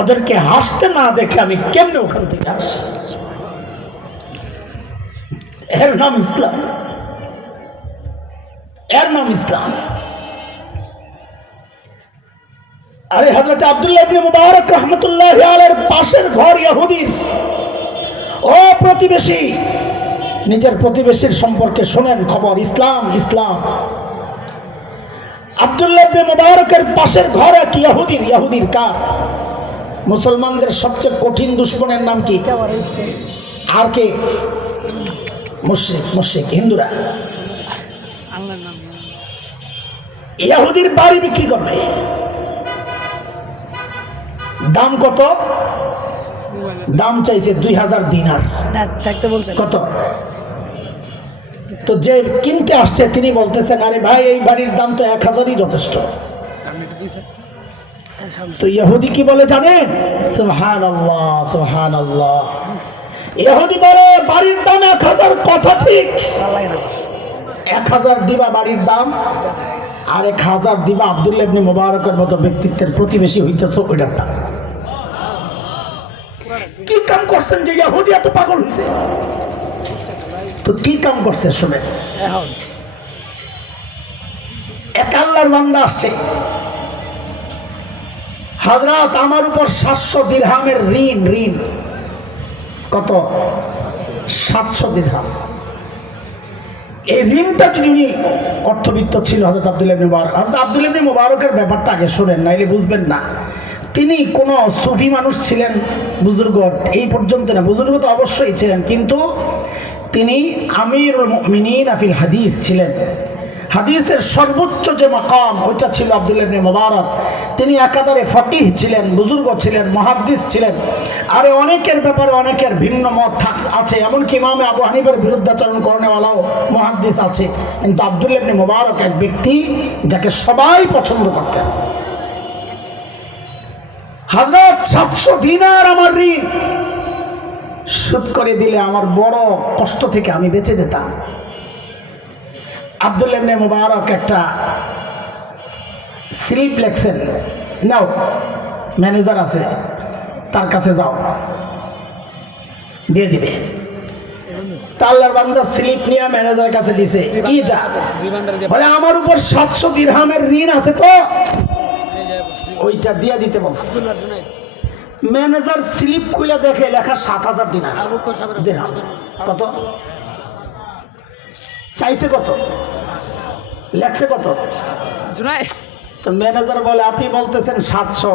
ওদেরকে হাসতে না দেখে আমি কেমনে ওখান থেকে আসি? এর নাম ইসলাম, এর নাম ইসলাম। আরে হযরত আব্দুল্লাহ ইবনে মুবারক রাহমাতুল্লাহি আলাইহির পাশের ঘর ইহুদির। ও প্রতিবেশী, নিজের প্রতিবেশীর সম্পর্কে শুনেন খবর। ইসলাম, ইসলাম। আব্দুল্লাহ ইবনে মুবারকের পাশের ঘর এক ইহুদির। ইহুদির কার? মুসলমানদের সবচেয়ে কঠিন দুশমনের নাম কি? আর কে? মুশরিক। মুশরিক হিন্দুরা। ইহুদির বাড়ি বিক্রি করবে। দাম কত? দাম চাইছে 2000 দিনার। কত? তো যে কিনতে আসছে তিনি বলতেছেন, আরে ভাই এই বাড়ির দাম তো 1000ই যথেষ্ট। তো ইহুদি কি বলে জানেন? সুবহানাল্লাহ, সুবহানাল্লাহ। ইহুদি বলে বাড়ির দাম 1000, কথা ঠিক। 1000 দিবা বাড়ির দাম, আর 1000 দিবা আব্দুল্লাহ ইবনে মুবারকের মতো ব্যক্তিত্বের প্রতিবেশী হইতেছে ওইটার দাম। কি কাম করছেন যে ইহুদি এত পাগল হইছে? তো কি কাম করছে শুনে। এক আল্লাহর বান্দা আসছে, হযরত আমার উপর 700 দিরহামের ঋণ। ঋণ কত? 700 দিরহাম। এই ঋণটা যদি উনি অর্থবিত্ত ছিল হযরত আব্দুল্লাহ ইবনে মুবারক। হযরত আব্দুল্লাহ ইবনে মুবারকের ব্যাপারটা আগে শুনেন, নাইলে বুঝবেন না। তিনি কোনো সুফি মানুষ ছিলেন, বুজুর্গ এই পর্যন্ত না। বুজুর্গ তো অবশ্যই ছিলেন, কিন্তু তিনি আমিরুল মুমিনিন ফিল হাদিস ছিলেন। হাদিসের সর্বোচ্চ যে মাকাম ওইটা ছিল আব্দুল্লাহ ইবনে মুবারক। তিনি একাধারে ফকিহ ছিলেন, বুজুর্গ ছিলেন, মুহাদ্দিস ছিলেন। আর অনেকের ব্যাপারে অনেকের ভিন্ন মত আছে, এমনকি ইমামে আবু হানিফার বিরুদ্ধাচরণ করেনেওয়ালাও মুহাদ্দিস আছে। কিন্তু আব্দুল্লাহ ইবনে মুবারক এক ব্যক্তি যাকে সবাই পছন্দ করতেন। হযরত 700 দিনার আমার ঋণ শোধ করে দিলে আমার বড় কষ্ট থেকে আমি বেঁচে যেতাম। আব্দুল্লাহ ইবনে মুবারক একটা স্লিপ লেখছেন, নাও ম্যানেজার আছে তার কাছে যাও, দিয়ে দিবে। আল্লাহর বান্দা স্লিপ নিয়ে ম্যানেজারের কাছে দিছে। কিটা? বলে আমার উপর 700 দিরহামের ঋণ আছে, তো ওইটা দিয়ে দিতে বলছে। ম্যানেজার স্লিপ খুলে দেখে লেখা 7000 দিনার। দিরহাম কত? চাইছে কত? লেখছে কত? তো ম্যানেজার বলে আপনি বলতেছেন 700,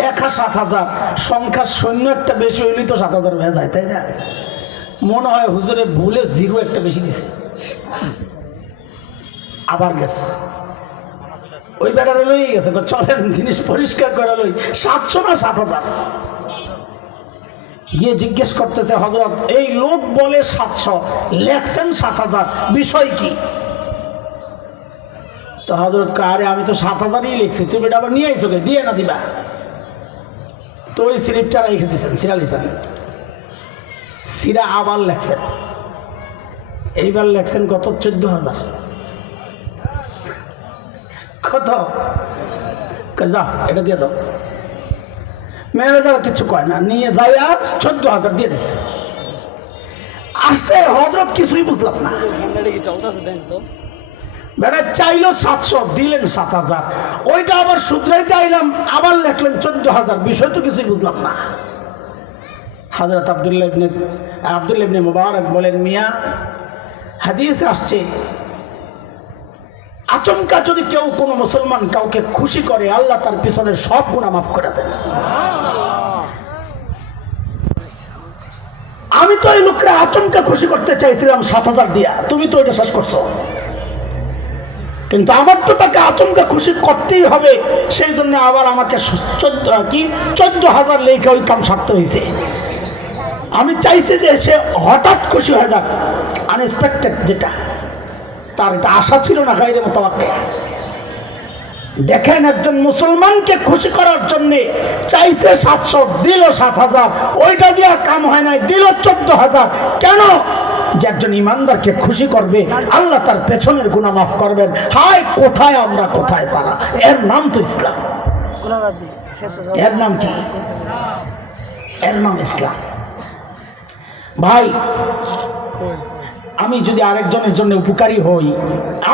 লেখা 7000, সংখ্যা শূন্য একটা বেশি হইলেই তো 7000 হয়ে যায়, তাই না? মনে হয় হুজুরে ভুলে 0 একটা বেশি দিছে। আবার গেছে, ওই ব্যাটারে লই গেছে, চলেন জিনিস পরিষ্কার করে লই, 700 না 7000। গিয়ে জিজ্ঞেস করতেছে, হযরত এই লোক বলে 700, লেখছেন 7000, বিষয় কি? তো হযরত কয়, আরে আমি তো 7000ই লিখছি, তুমি এটা আবার নিয়ে আইছো কে? দিয়ে না দিবা? তো ওই স্লিপটা রেখে দিয়েছেন, সিরা লিখছেন, সিরা আবার লেখছেন। এইবার লেখছেন কত? 14000। কত? যা এটা দিয়ে দাও। ম্যানেজার কিছু কয় না, নিয়ে যাই আর 14000 দিয়ে দিচ্ছে। আসছে হযরত কিছুই বুঝলাম না। বেটা চাইলো 700, দিলেন 7000, ওইটা আবার শুধরাইতে আইলাম, আবার লেখলেন 14000, বিষয় তো কিছুই বুঝলাম না। হযরত আব্দুল্লাহ ইবনে মুবারক বলেন, মিয়া হাদিসে আসছে আচমকা যদি কেউ কোনো মুসলমান কাউকে খুশি করে, আল্লাহ তার পিছনের সব গুনাহ মাফ করে দেন। আমি তো এই লোকরা আচমকা খুশি করতে চাইছিলাম 7000 দিয়া, তুমি তো এটা শেষ করছো। কিন্তু আমার তো তাকে আচমকা খুশি করতেই হবে, সেই জন্য আবার আমাকে 14000 লেখা ওই কাম সারতে হয়েছে। আমি চাইছি যে সে হঠাৎ খুশি হয়ে যাক, আনএক্সপেক্টেড, যেটা তার এটা আশা ছিল না। গায়রে মুতাওয়াক্কিল। দেখেন, একজন মুসলমানকে খুশি করার জন্য চাইছে 700, দিল 7000, ওইটা দিয়া কাম হয় নাই, দিল 14000। কেন? যে একজন ইমানদারকে খুশি করবে, আল্লাহ তার পেছনের গুনাহ মাফ করবেন। হায় কোথায় আমরা, কোথায় তারা? এর নাম তো ইসলাম। এর নাম কি? এর নাম ইসলাম। ভাই, আমি যদি আরেকজনের জন্য উপকারী হই,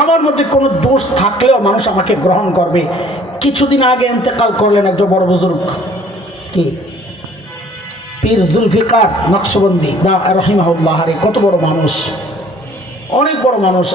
আমার মধ্যে কোনো দোষ থাকলেও মানুষ আমাকে গ্রহণ করবে। কিছুদিন আগে ইন্তেকাল করলেন একজন বড় বুজুর্গ, কি পীর জুলফিকার নকশবন্দি দা রাহিমাহুল্লাহ। কত বড় মানুষ, অনেক বড় মানুষ।